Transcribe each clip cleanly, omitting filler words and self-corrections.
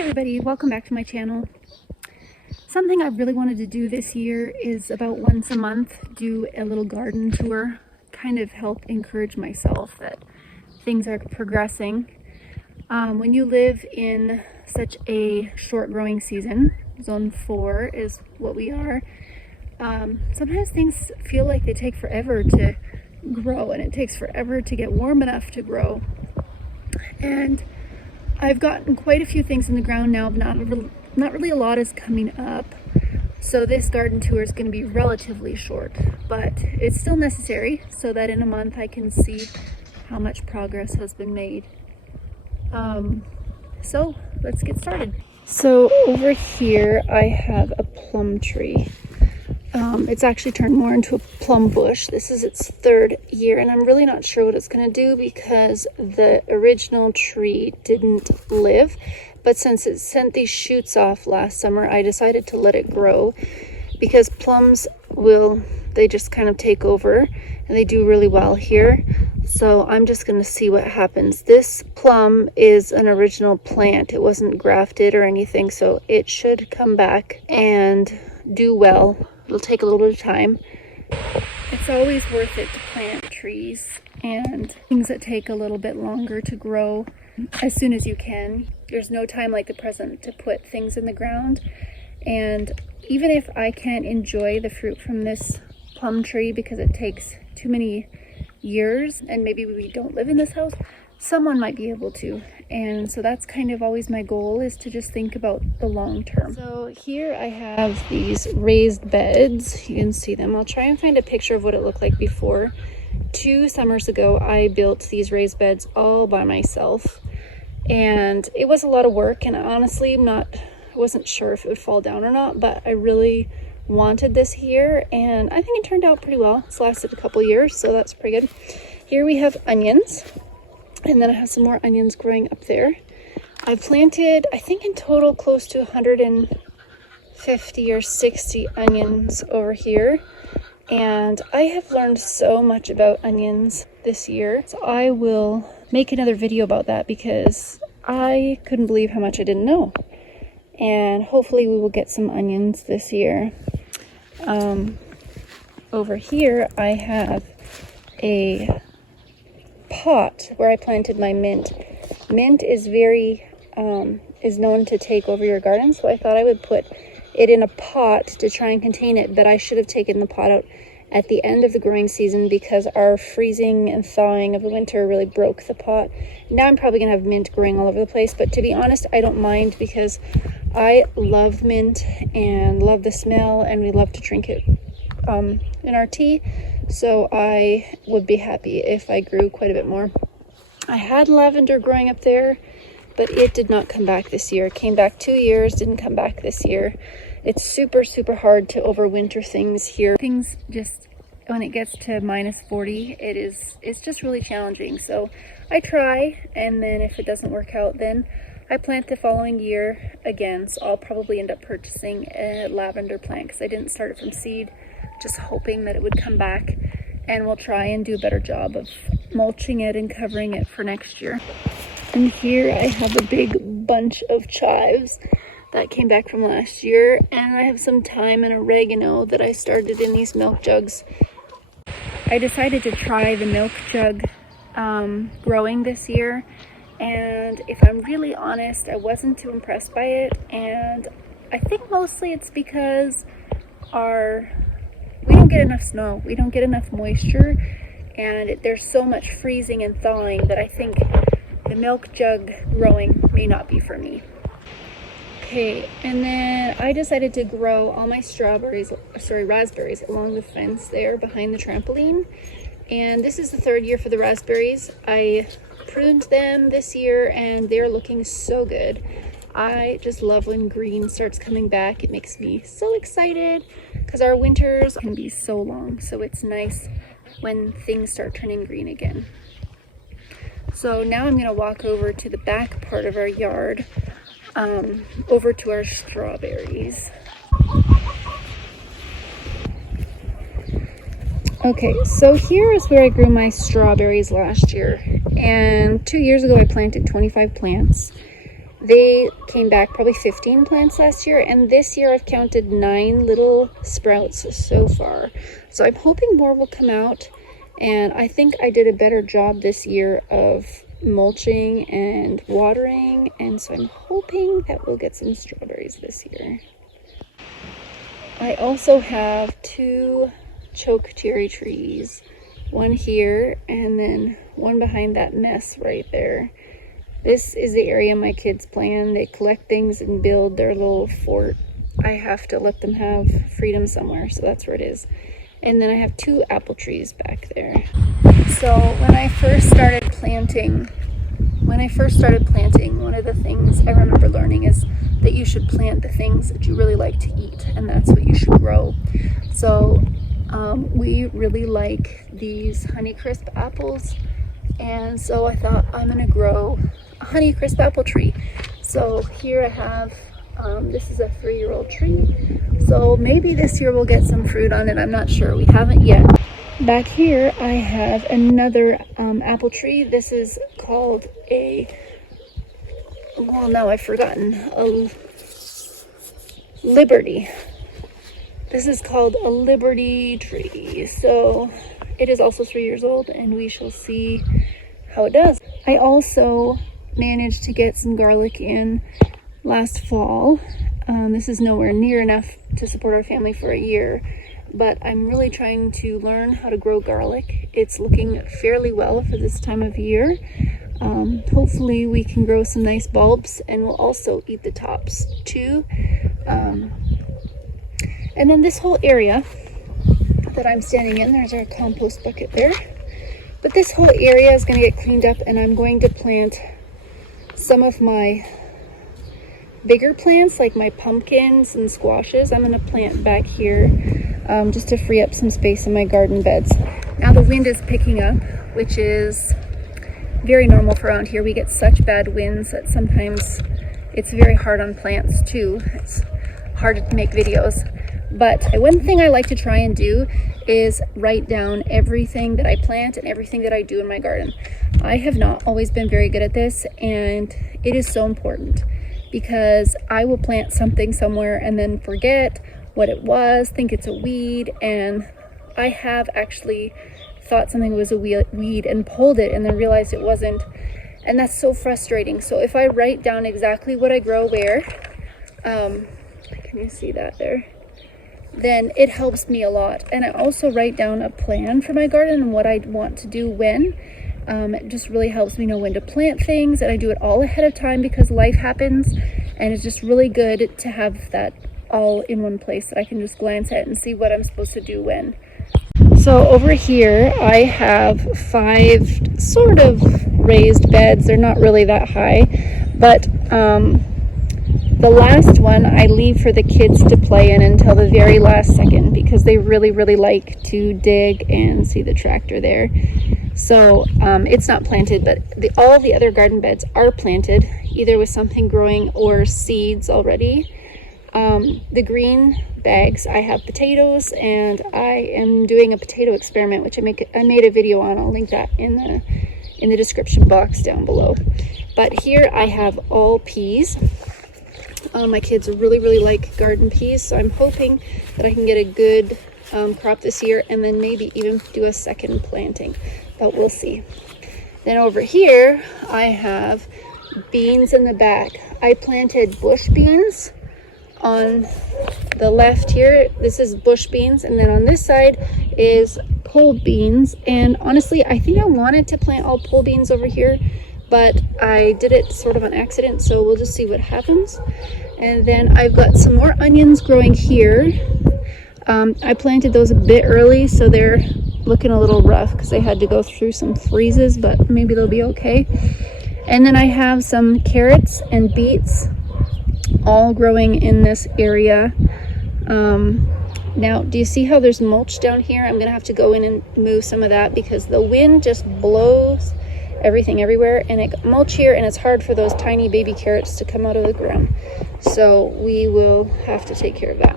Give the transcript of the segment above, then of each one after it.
Hey everybody, welcome back to my channel. Something I really wanted to do this year is about once a month do a little garden tour, kind of help encourage myself that things are progressing. When you live in such a short growing season, zone 4 is what we are, sometimes things feel like they take forever to grow, and it takes forever to get warm enough to grow. And I've gotten quite a few things in the ground now, but not really a lot is coming up. So this garden tour is going to be relatively short, but it's still necessary so that in a month I can see how much progress has been made. So let's get started. So over here I have a plum tree. It's actually turned more into a plum bush. This is its 3rd year, and I'm really not sure what it's going to do because the original tree didn't live. But since it sent these shoots off last summer, I decided to let it grow because plums they just kind of take over, and they do really well here. So I'm just going to see what happens. This plum is an original plant. It wasn't grafted or anything, so it should come back and do well. It'll take a little bit of time. It's always worth it to plant trees and things that take a little bit longer to grow as soon as you can. There's no time like the present to put things in the ground. And even if I can't enjoy the fruit from this plum tree because it takes too many years and maybe we don't live in this house, someone might be able to. And so that's kind of always my goal, is to just think about the long term. So here I have these raised beds. You can see them. I'll try and find a picture of what it looked like before. 2 summers ago I built these raised beds all by myself, and it was a lot of work, and honestly I wasn't sure if it would fall down or not, but I really wanted this here and I think it turned out pretty well. It's lasted a couple years, so that's pretty good. Here we have onions. And then I have some more onions growing up there. I planted, I think in total, close to 150 or 60 onions over here. And I have learned so much about onions this year. So I will make another video about that because I couldn't believe how much I didn't know. And hopefully we will get some onions this year. Over here I have a pot where I planted my mint. Mint is is known to take over your garden, so I thought I would put it in a pot to try and contain it, but I should have taken the pot out at the end of the growing season because our freezing and thawing of the winter really broke the pot. Now I'm probably gonna have mint growing all over the place, but to be honest, I don't mind because I love mint and love the smell, and we love to drink it in our tea. So I would be happy if I grew quite a bit more. I had lavender growing up there, but it did not come back this year. It came back 2 years, didn't come back this year. It's super hard to overwinter things here. Things just, when it gets to -40, it's just really challenging. So I try, and then if it doesn't work out, then I plant the following year again. So I'll probably end up purchasing a lavender plant because I didn't start it from seed, just hoping that it would come back, and we'll try and do a better job of mulching it and covering it for next year. And here I have a big bunch of chives that came back from last year, and I have some thyme and oregano that I started in these milk jugs. I decided to try the milk jug growing this year, and if I'm really honest, I wasn't too impressed by it, and I think mostly it's because we don't get enough snow, we don't get enough moisture, and there's so much freezing and thawing that I think the milk jug growing may not be for me. Okay, and then I decided to grow all my raspberries along the fence there behind the trampoline. And this is the 3rd year for the raspberries. I pruned them this year and they're looking so good. I just love when green starts coming back. It makes me so excited because our winters can be so long. So it's nice when things start turning green again. So now I'm gonna walk over to the back part of our yard, over to our strawberries. Okay, so here is where I grew my strawberries last year. And 2 years ago I planted 25 plants. They came back probably 15 plants last year, and this year I've counted 9 little sprouts so far. So I'm hoping more will come out, and I think I did a better job this year of mulching and watering, and so I'm hoping that we'll get some strawberries this year. I also have 2 choke cherry trees, one here and then one behind that mess right there. This is the area my kids play in. They collect things and build their little fort. I have to let them have freedom somewhere, so that's where it is. And then I have 2 apple trees back there. So when I first started planting, one of the things I remember learning is that you should plant the things that you really like to eat, and that's what you should grow. So we really like these Honeycrisp apples, and so I thought I'm gonna grow a Honeycrisp apple tree. So here I have, this is a 3-year-old tree, so maybe this year we'll get some fruit on it. I'm not sure, we haven't yet. Back here I have another apple tree. This is called I've forgotten, a Liberty. This is called a Liberty tree. So it is also 3 years old, and we shall see how it does. I also managed to get some garlic in last fall. This is nowhere near enough to support our family for a year, but I'm really trying to learn how to grow garlic. It's looking fairly well for this time of year. Hopefully we can grow some nice bulbs, and we'll also eat the tops too. And then this whole area that I'm standing in, there's our compost bucket there. But this whole area is going to get cleaned up, and I'm going to plant some of my bigger plants, like my pumpkins and squashes. I'm going to plant back here just to free up some space in my garden beds. Now the wind is picking up, which is very normal for around here. We get such bad winds that sometimes it's very hard on plants too. It's hard to make videos. But one thing I like to try and do is write down everything that I plant and everything that I do in my garden. I have not always been very good at this, and it is so important, because I will plant something somewhere and then forget what it was, think it's a weed, and I have actually thought something was a weed and pulled it and then realized it wasn't, and that's so frustrating. So if I write down exactly what I grow where, can you see that there? Then it helps me a lot. And I also write down a plan for my garden and what I want to do when. It just really helps me know when to plant things, and I do it all ahead of time because life happens, and it's just really good to have that all in one place that I can just glance at and see what I'm supposed to do when. So over here I have 5 sort of raised beds. They're not really that high, but the last one I leave for the kids to play in until the very last second, because they really like to dig and see the tractor there. So it's not planted, but all the other garden beds are planted, either with something growing or seeds already. The green bags, I have potatoes, and I am doing a potato experiment, which I made a video on. I'll link that in the description box down below. But here I have all peas. My kids really like garden peas, so I'm hoping that I can get a good crop this year, and then maybe even do a second planting, but we'll see. Then over here I have beans in the back. I planted bush beans on the left here. This is bush beans, and then on this side is pole beans. And honestly, I think I wanted to plant all pole beans over here, but I did it sort of on accident, so we'll just see what happens. And then I've got some more onions growing here. I planted those a bit early, so they're looking a little rough because they had to go through some freezes, but maybe they'll be okay. And then I have some carrots and beets all growing in this area. Now, do you see how there's mulch down here? I'm gonna have to go in and move some of that because the wind just blows everything everywhere, and it got mulch here, and it's hard for those tiny baby carrots to come out of the ground. So we will have to take care of that.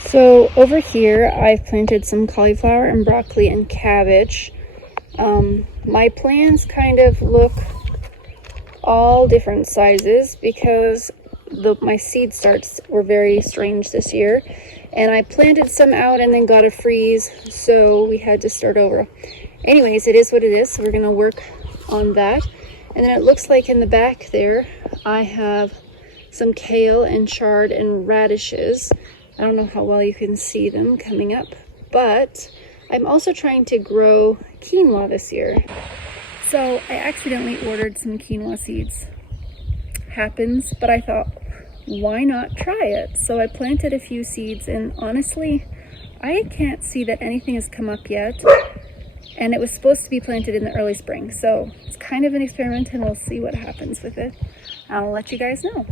So over here I've planted some cauliflower and broccoli and cabbage. My plants kind of look all different sizes because my seed starts were very strange this year, and I planted some out and then got a freeze, so we had to start over. Anyways, it is what it is, so we're going to work on that. And then it looks like in the back there I have some kale and chard and radishes. I don't know how well you can see them coming up, but I'm also trying to grow quinoa this year. So I accidentally ordered some quinoa seeds. Happens, but I thought, why not try it? So I planted a few seeds, and honestly, I can't see that anything has come up yet. And it was supposed to be planted in the early spring, so it's kind of an experiment, and we'll see what happens with it. I'll let you guys know.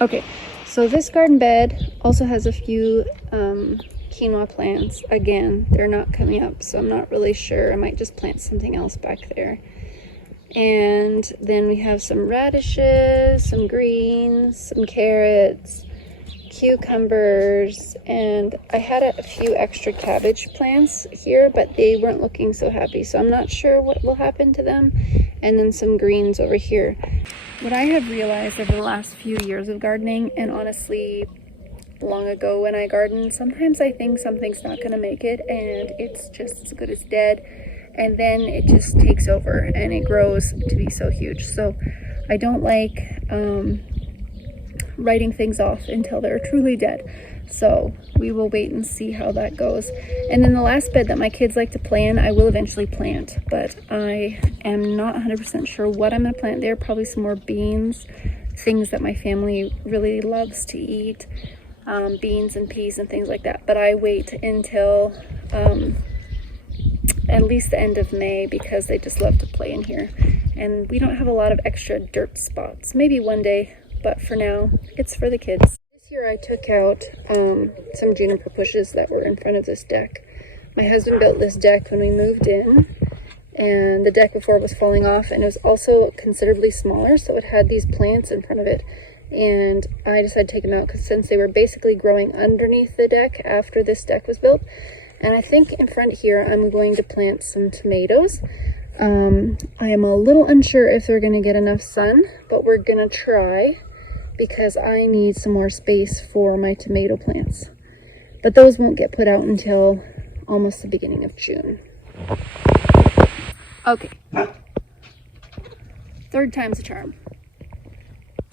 Okay, so this garden bed also has a few quinoa plants. Again, they're not coming up, so I'm not really sure. I might just plant something else back there. And then we have some radishes, some greens, some carrots, cucumbers, and I had a few extra cabbage plants here, but they weren't looking so happy, so I'm not sure what will happen to them. And then some greens over here. What I have realized over the last few years of gardening, and honestly long ago when I gardened, sometimes I think something's not going to make it and it's just as good as dead, and then it just takes over and it grows to be so huge. So I don't like writing things off until they're truly dead. So we will wait and see how that goes. And then the last bed that my kids like to play in, I will eventually plant, but I am not 100% sure what I'm going to plant there. Probably some more beans, things that my family really loves to eat, beans and peas and things like that. But I wait until at least the end of May because they just love to play in here. And we don't have a lot of extra dirt spots. Maybe one day, but for now, it's for the kids. This year I took out some juniper bushes that were in front of this deck. My husband built this deck when we moved in, and the deck before was falling off, and it was also considerably smaller, so it had these plants in front of it. And I decided to take them out because since they were basically growing underneath the deck after this deck was built. And I think in front here I'm going to plant some tomatoes. I am a little unsure if they're going to get enough sun, but we're going to try because I need some more space for my tomato plants. But those won't get put out until almost the beginning of June. Okay, third time's a charm.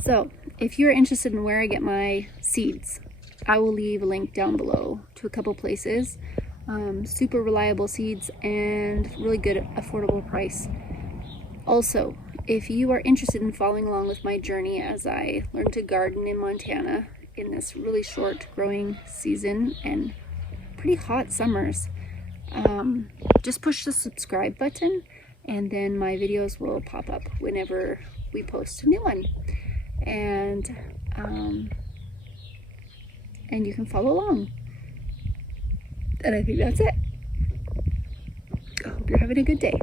So if you're interested in where I get my seeds, I will leave a link down below to a couple places. Super reliable seeds and really good affordable price. Also, if you are interested in following along with my journey as I learn to garden in Montana in this really short growing season and pretty hot summers, just push the subscribe button and then my videos will pop up whenever we post a new one. And you can follow along. And I think that's it. I hope you're having a good day.